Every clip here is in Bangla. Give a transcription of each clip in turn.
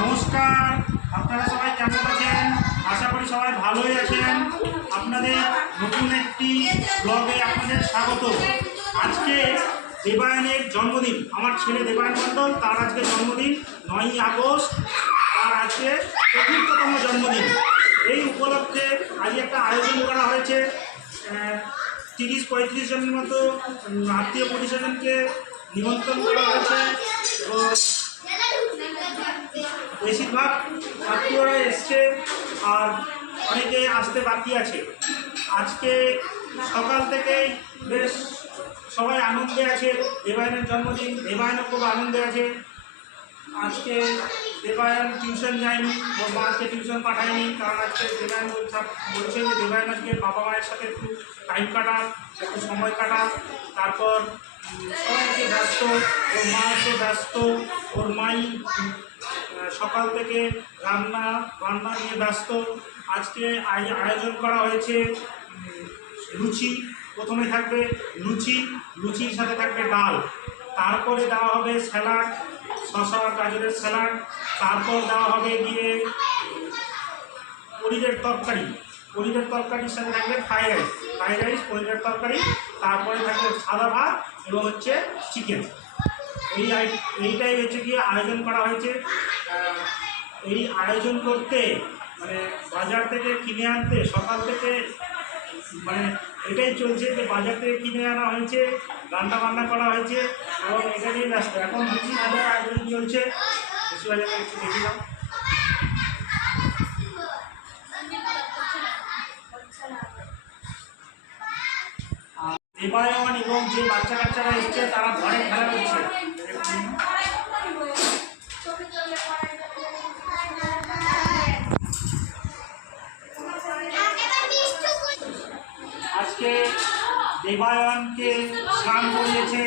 নমস্কার, আপনারা সবাই কেমন আছেন? আশা করি সবাই ভালোই আছেন। আপনাদের নতুন একটি ব্লগে আপনাদের স্বাগত। আজকে দেবায়নের জন্মদিন, আমার ছেলে দেবায়ন মণ্ডল, তার আজকে জন্মদিন 9ই আগস্ট। তার আজকে চতুর্থতম জন্মদিন। এই উপলক্ষে আজ একটা আয়োজন করা হয়েছে। 30-35 জনের মতো আত্মীয় পরিজনকে নিমন্ত্রণ করা হয়েছে এবং বেশিরভাগ আত্মীয়রা এসছে আর অনেকে আসতে বাকি আছে। আজকে সকাল থেকেই বেশ সবাই আনন্দে আছে। দেবায়নের জন্মদিন, দেবায়নও খুব আনন্দে আছে। আজকে দেবায়ন টিউশন যায়নি, ওর মা আজকে টিউশন পাঠায়নি, কারণ আজকে দেবায়ন বলছে যে দেবায়ন আজকে বাবা মায়ের সাথে একটু টাইম কাটাক, একটু সময় কাটাক। তারপর সবাইকে ব্যস্ত, ওর মা আছে ব্যস্ত, ওর মাই সকাল থেকে রান্না নিয়ে ব্যস্ত। আজকে আয়োজন করা হয়েছে লুচি। প্রথমে থাকবে লুচির সাথে থাকবে ডাল, তারপরে দেওয়া হবে স্যালাড, শসা গাজরের স্যালাড, তারপর দেওয়া হবে গিয়ে পনিরের তরকারির সাথে থাকবে ফ্রাইড রাইস পনিরের তরকারি, তারপরে থাকবে সাদা ভাত এবং হচ্ছে চিকেন। এইটাই হচ্ছে গিয়ে আয়োজন করা হয়েছে। এই আয়োজন করতে মানে বাজার থেকে কিনে আনতে সকাল থেকে মানে এটাই চলছে যে বাজার থেকে কিনে আনা হয়েছে, রান্না বান্না করা হয়েছে এবং এটা নিয়ে ব্যস্ত। এখন লুচি ভাজার আয়োজন চলছে। লুচি ভাজাটা একটু দেখে দাও। দেবায়ন এবং যে বাচ্চা কাচ্চারা এসছে তারা ঘরে খেলা করছে। আজকে দেবায়নকে স্নান করিয়েছে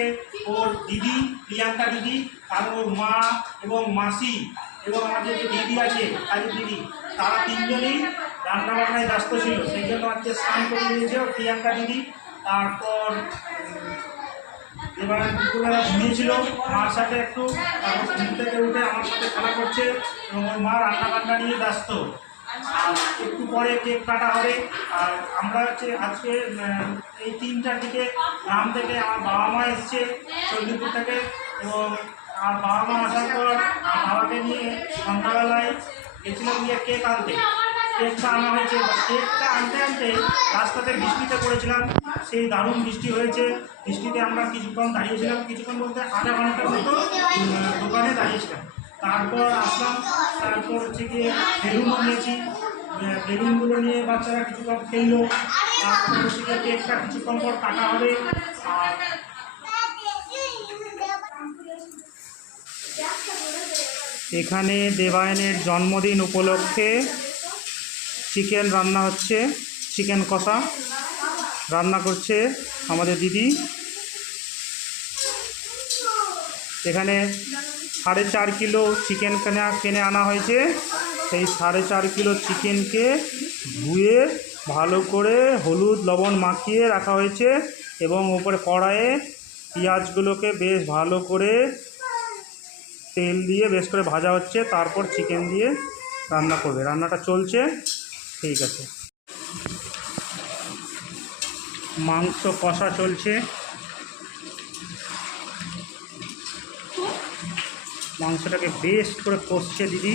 ওর দিদি প্রিয়াঙ্কা দিদি, আর ওর মা এবং মাসি এবং আমাদের যে দিদি আছে কাজের দিদি, তারা তিনজনই রান্নাবান্নায় ব্যস্ত ছিল, সেই জন্য আজকে স্নান করিয়ে দিয়েছে ওর প্রিয়াঙ্কা দিদি। তারপর দেবায়ন দুপুরবেলা ঘুমিয়েছিল মার সাথে একটু, তারপর ঘুম থেকে উঠে আমার সাথে খেলা করছে এবং ওর মা রান্নাবান্না নিয়ে ব্যস্ত। আর একটু পরে কেক কাটা হবে। আর আমরা হচ্ছে আজকে এই 3টার দিকে গ্রাম থেকে আমার বাবা মা এসছে চণ্ডীপুর থেকে, এবং আমার বাবা মা আসার পর বাবাকে নিয়ে সন্ধ্যাবেলায় গেছিলাম গিয়ে কেক আনতে। কেকটা আনা হয়েছে, কেকটা আনতে রাস্তাতে বৃষ্টিতে পড়েছিলাম, সেই দারুণ বৃষ্টি হয়েছে। বৃষ্টিতে আমরা কিছুক্ষণ দাঁড়িয়েছিলাম, কিছুক্ষণ বলতে আধা ঘন্টার মতো দোকানে দাঁড়িয়েছিলাম। তারপর আসলাম, তারপর হচ্ছে গিয়ে বেলুনও নিয়েছি, বেলুনগুলো নিয়ে বাচ্চারা কিছুক্ষণ খেললো। তারপর হচ্ছে গিয়ে কেকটা কিছুক্ষণ পর কাটা হবে। আর এখানে দেবায়নের জন্মদিন উপলক্ষে চিকেন রান্না হচ্ছে, চিকেন কষা রান্না করছে আমাদের দিদি। এখানে 4.5 কিলো চিকেন কিনে আনা হয়েছে। সেই 4.5 কিলো চিকেনকে ধুয়ে ভালো করে হলুদ লবণ মাখিয়ে রাখা হয়েছে এবং উপরে কড়াইয়ে পেঁয়াজগুলোকে বেশ ভালো করে তেল দিয়ে বেশ করে ভাজা হচ্ছে, তারপর চিকেন দিয়ে রান্না করবে। রান্নাটা চলছে, ঠিক আছে। মাংস কষা চলছে, মাংসটাকে বেশ করে কষছে দিদি।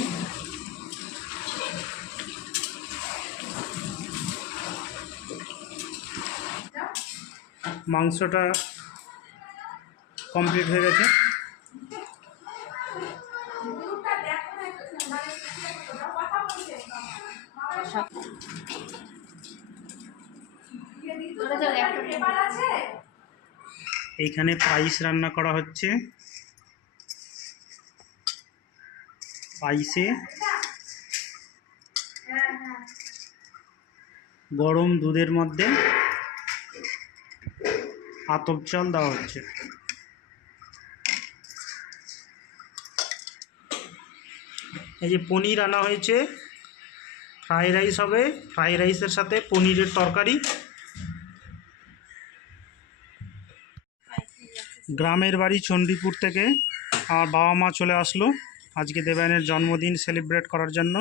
মাংসটা কমপ্লিট হয়ে গেছে। এইখানে পায়েস রান্না করা হচ্ছে। পায়েসে গরম দুধের মধ্যে আতপ চাল দেওয়া হচ্ছে। এই যে পনির আনা হয়েছে, ফ্রাইড রাইস হবে, ফ্রাইড রাইসের সাথে পনিরের তরকারি। গ্রামের বাড়ি চণ্ডীপুর থেকে আমার বাবা মা চলে আসলো আজকে দেবায়নের জন্মদিন সেলিব্রেট করার জন্য।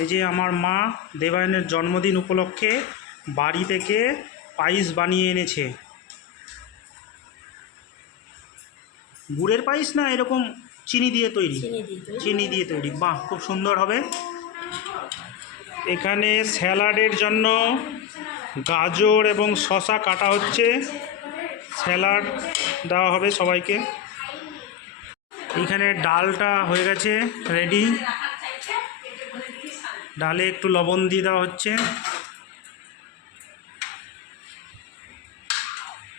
এই যে আমার মা দেবায়নের জন্মদিন উপলক্ষে বাড়ি থেকে পায়েস বানিয়ে এনেছে। গুড়ের পায়েস না এরকম চিনি দিয়ে তৈরি? চিনি দিয়ে তৈরি। বাহ, খুব সুন্দর হবে। এখানে স্যালাডের জন্য গাজর এবং শসা কাটা হচ্ছে, স্যালাড দেওয়া হবে সবাইকে। এইখানে ডালটা হয়ে গেছে রেডি, ডালে একটু লবণ দিয়ে দেওয়া হচ্ছে।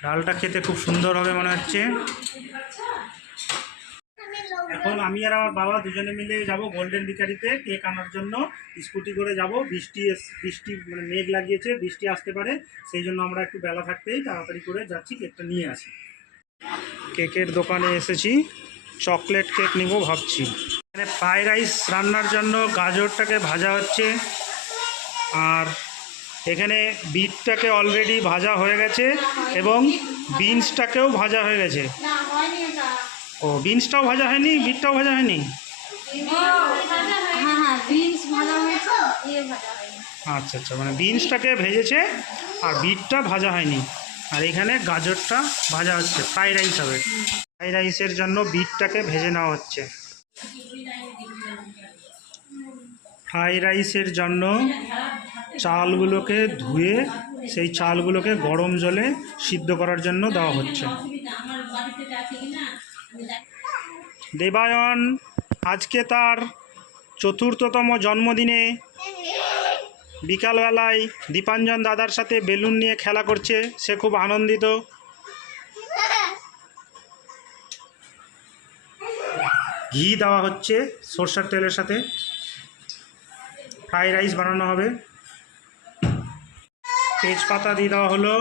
ডালটা খেতে খুব সুন্দর হবে মনে হচ্ছে। এখন আমি আর আমার বাবা দুজনে মিলে যাব গোল্ডেন বেকারিতে কেক আনার জন্য। স্কুটি করে যাব, বৃষ্টি মানে মেঘ লাগিয়েছে, বৃষ্টি আসতে পারে, সেই জন্য আমরা একটু বেলা থাকতেই তাড়াতাড়ি করে যাচ্ছি, কেকটা নিয়ে আসি। কেকের দোকানে এসেছি, চকলেট কেক নিব ভাবছি। এখানে ফ্রাইড রাইস রান্নার জন্য গাজরটাকে ভাজা হচ্ছে, আর এখানে বিটটাকে অলরেডি ভাজা হয়ে গেছে এবং বিনসটাকেও ভাজা হয়ে গেছে। ও, বিনসটাও ভাজা হয়নি, বিটটাও ভাজা হয়নি? আচ্ছা আচ্ছা, মানে বিনসটাকে ভেজেছে আর বিটটা ভাজা হয়নি। আর এখানে গাজরটা ভাজা হচ্ছে, ফ্রাইড রাইস হবে। ফ্রাইড রাইসের জন্য বিটটাকে ভেজে নেওয়া হচ্ছে। ফ্রাইড রাইসের জন্য চালগুলোকে ধুয়ে সেই চালগুলোকে গরম জলে সিদ্ধ করার জন্য দেওয়া হচ্ছে। দেবায়ন আজকে তার ৪র্থতম জন্মদিনে বিকালবেলায় দীপাঞ্জন দাদার সাথে বেলুন নিয়ে খেলা করছে, সে খুব আনন্দিত। ঘি দেওয়া হচ্ছে সরষের তেলের সাথে, ফ্রাইড রাইস বানানো হবে। তেজপাতা দিয়ে দেওয়া হলো,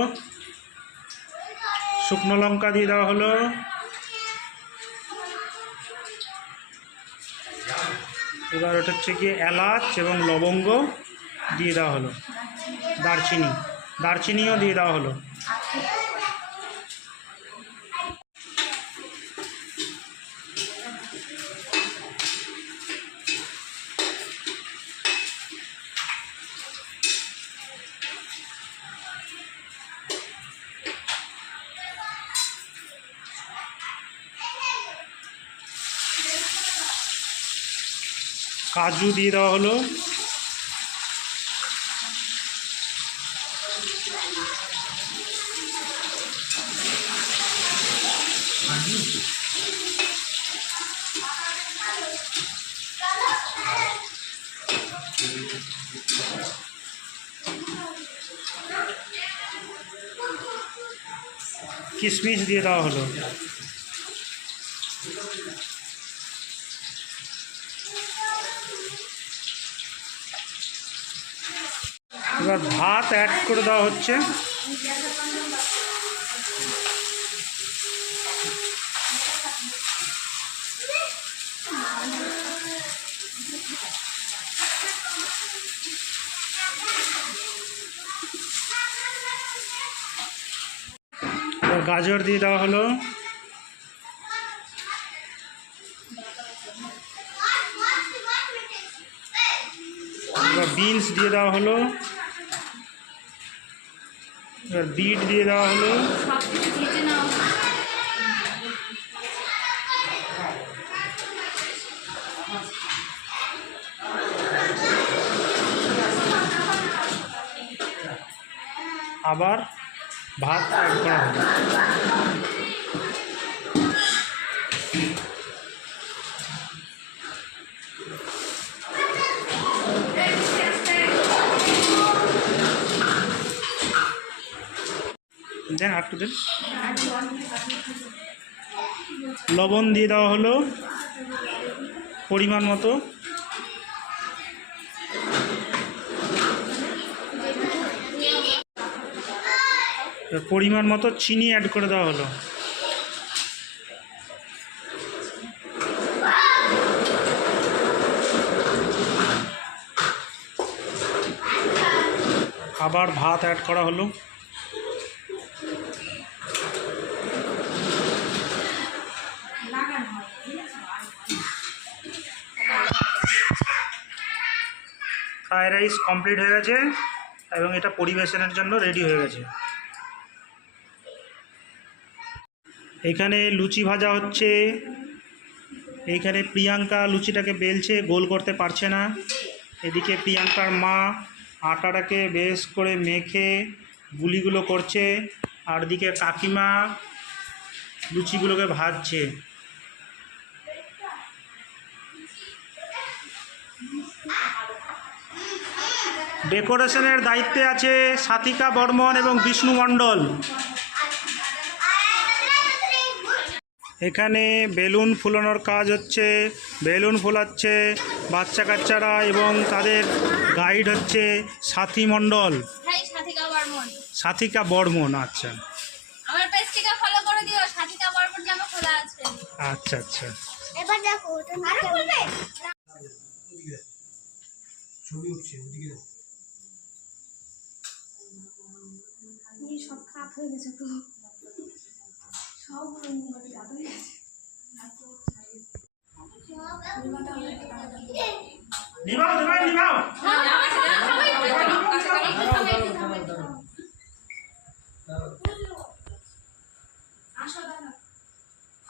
শুকনো লঙ্কা দিয়ে দেওয়া হলো, এবার ওটা হচ্ছে গিয়ে এলাচ এবং লবঙ্গ দিয়ে দেওয়া হলো, দারচিনিও দিয়ে দেওয়া হলো। কাজু দিয়ে দেওয়া হলো, কিশমিশ দিয়ে দেওয়া হলো। এবার ভাত অ্যাড করে দেওয়া হচ্ছে। এবার গাজর দিয়ে দেওয়া হলো, এবার বিনস দিয়ে দেওয়া হলো, এবার বিট দিয়ে দেওয়া হলো, আবার ভাত অ্যাড করা হবে। দেন আর একটু দেন, লবণ দিয়ে দেওয়া হলো পরিমাণ মতো, পরিমাণ মতো চিনি অ্যাড করে দেওয়া হলো। আবার ভাত অ্যাড করা হলো। ফ্রাইড রাইস কমপ্লিট হয়ে গেছে এবং এটা পরিবেশনের জন্য রেডি হয়ে গেছে। এখানে লুচি ভাজা হচ্ছে। এইখানে প্রিয়াঙ্কা লুচিটাকে বেলছে, গোল করতে পারছে না। এদিকে প্রিয়াঙ্কার মা আটাটাকে বেশ করে মেখে গুলিগুলো করছে, আর এদিকে কাকিমা লুচিগুলোকে ভাজছে। ডেকোরেশনের দায়িত্বে আছে সাথিকা বর্মন এবং বিষ্ণু মণ্ডল। এখানে বেলুন ফুলানোর কাজ হচ্ছে, বেলুন ফোলাচ্ছে বাচ্চা কাচ্চারা এবং তাদের গাইড হচ্ছে সাথী মণ্ডল, সাথিকা বর্মন। আচ্ছা, আমার পেজটিকে ফলো করে দিও, সাথিকা বর্মন নামে খোলা আছে। আচ্ছা আচ্ছা, এবার দেখো ওটা আরে খুলবে ছবি উঠছে ওদিকে। এই সব খারাপ হয়ে গেছে তো, সব কাটা হয়ে গেছে। নিভাও নিভাও নিভাও।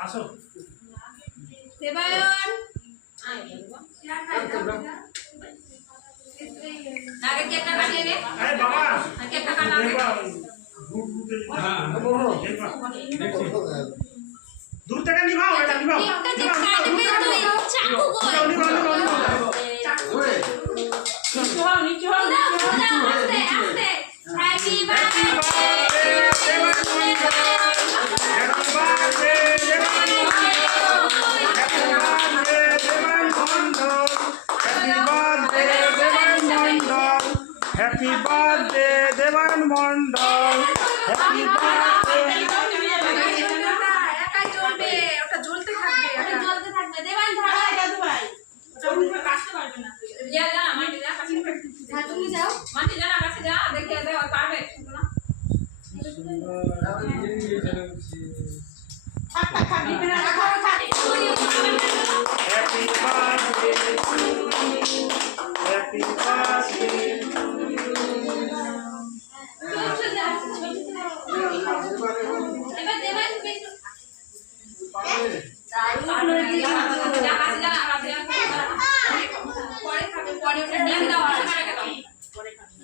আসো দেবায়ন আগে কেকটা কাটিয়ে নে। আরে বাবা কেকটা কাটা নে। দূর থেকে নিভাও, এটা নিভাও। কেকটা যে কাটবে তুই চাকু কর। নিভাও নিভাও নিভাও। নিচু হও নিচু হও আস্তে আস্তে। Happy birthday happy birthday Debayan Mondal, happy birthday. একাই জ্বলবে, ওটা জ্বলতে থাকবে, ওটা জ্বলতে থাকবে। দেবায়ন ধরো দাদু ভাই, ওটা উঠে কাটতে পারবে না। যা যা মাটি যা কাছে। হ্যাঁ তুমি যাও মাটি যা না কাছে যা, দেখে দে পারবে না। Happy birthday, happy birthday. এবার দেবায়ন তুমি পরে খাবে, পরে ওটা নিয়ে দাও,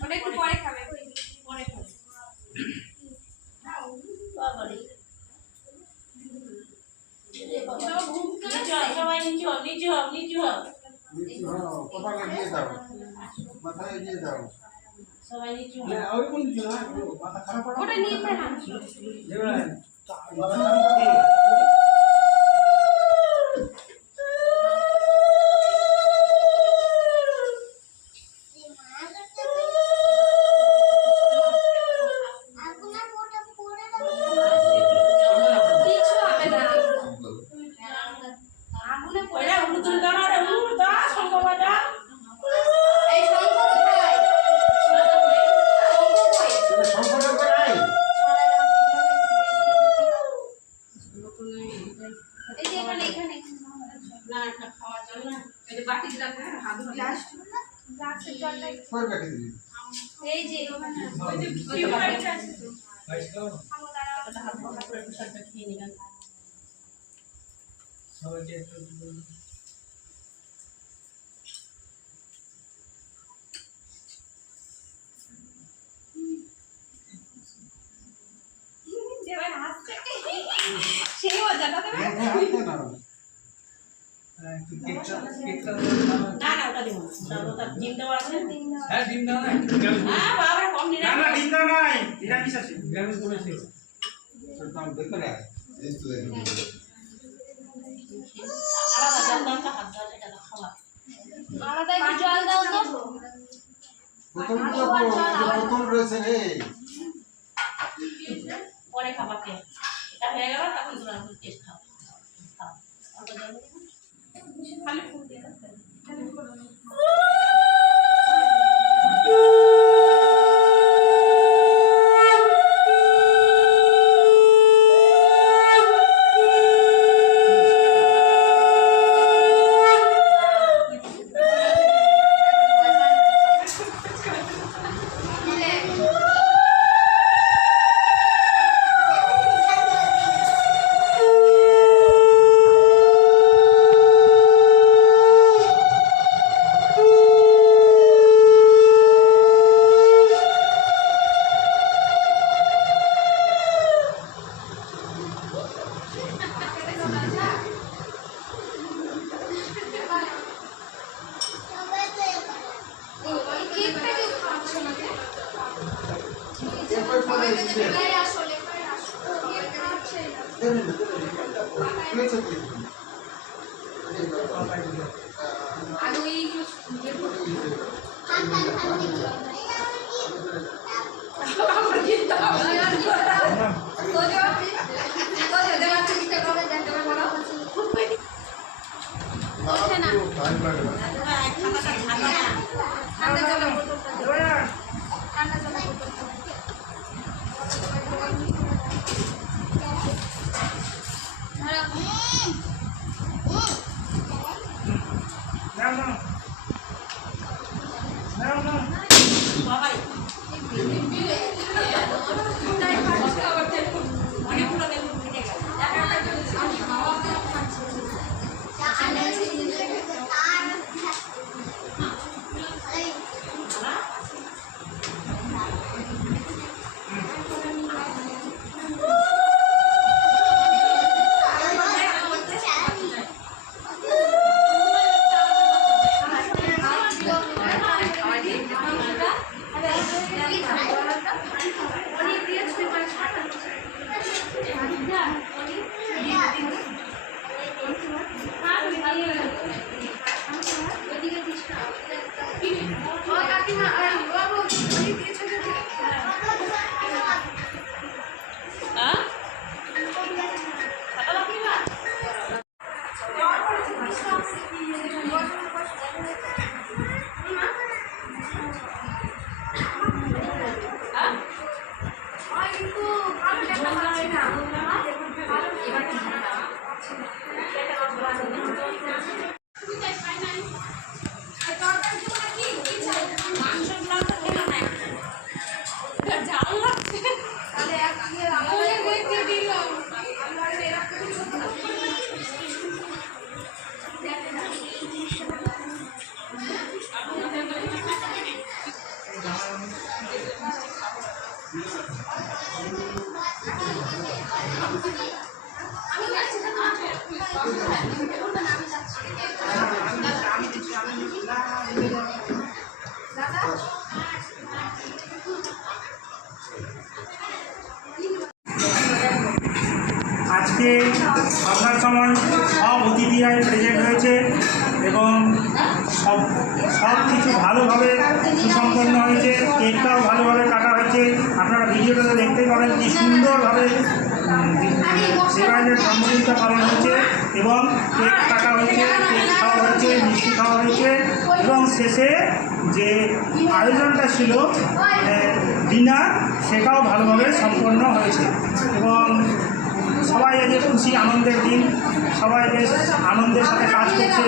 ওটা একটু পরে খাবে, পরে খাবে। সবাই নিচু হও, নিচু হও, নিচু হও। কথাটা দিয়ে দাও, মাথায় দিয়ে দাও। সবাই নিচু হও। ওই কোন দিন মাথা খারাপ করে ওটা নিচে না। কিছু হবে না। আগুনে পড়ে উড়ুদুল দাও রে, উড়ুদ দাও সংগবাটা। এই সংগ কোথায়? সংগ কই? সংকটের করে নাই। এই যে এখানে এখানে না এটা খাওয়ার জন্য এই যে বাটি দিলাম হাত গ্লাস গ্লাসের জলটা কই রাখি দিবি? এই যে ওখানে ওই যে টিউবটা আছে তো খাবো দাঁড়াও এটা হাত করে প্রসাদটা খেয়ে নিলাম। সবাইকে একটু দেবাই হাসছে সেই মজাটা দেবে না না না ওটা দিব না ওটা ডিম দেওয়া আছে হ্যাঁ ডিম দাও না একটু হ্যাঁ বাবা কম না না ডিম দাও নাই, নিরামিষ আছে। নিরামিষ করেছি দাম দেখলে এই তো আলাদা জল দাও তো হাত দাও এটা খাওয়া আলাদা একটু জল দাও তো বোতল রয়েছে রে। পরে খাবা কে এটা হয়ে গেল তখন তোমরা টেস্ট খাও খাও অল্প জল খালি ফুল দিয়ে খালি ফুল আজকে আপনার সময় সব অতিথিরাই প্রেজেন্ট হয়েছে এবং সব কিছু ভালোভাবে সুসম্পন্ন হয়েছে। কেকটাও ভালোভাবে কাটা হয়েছে। আপনারা ভিডিওটাতে দেখতেই পাবেন কি সুন্দরভাবে দেবায়নের জন্মদিনটা পালন হয়েছে এবং কেক কাটা হয়েছে, কেক খাওয়া হয়েছে, মিষ্টি খাওয়া হয়েছে এবং শেষে যে আয়োজনটা ছিল ডিনার, সেটাও ভালোভাবে সম্পন্ন হয়েছে এবং সবাই আজ খুশি, আনন্দের দিন। সবাই বেশ আনন্দের সাথে কাজ করছে।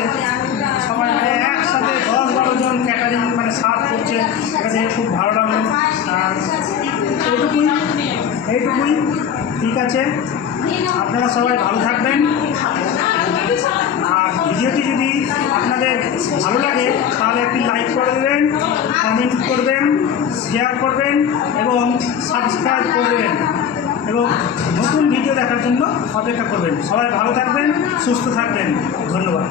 সবাই মানে একসাথে 10-12 জন ক্যাটারিং মানে সার্ভ করছে, এটা দেখে খুব ভালো লাগলো। আর এইটুকুই ঠিক আছে। আপনারা সবাই ভালো থাকবেন। আর ভিডিওটি যদি আপনাদের ভালো লাগে তাহলে একটি লাইক করে দেবেন, কমেন্ট করবেন, শেয়ার করবেন এবং সাবস্ক্রাইব করে দেবেন এবং নতুন ভিডিও দেখার জন্য অপেক্ষা করবেন। সবাই ভালো থাকবেন, সুস্থ থাকবেন। ধন্যবাদ।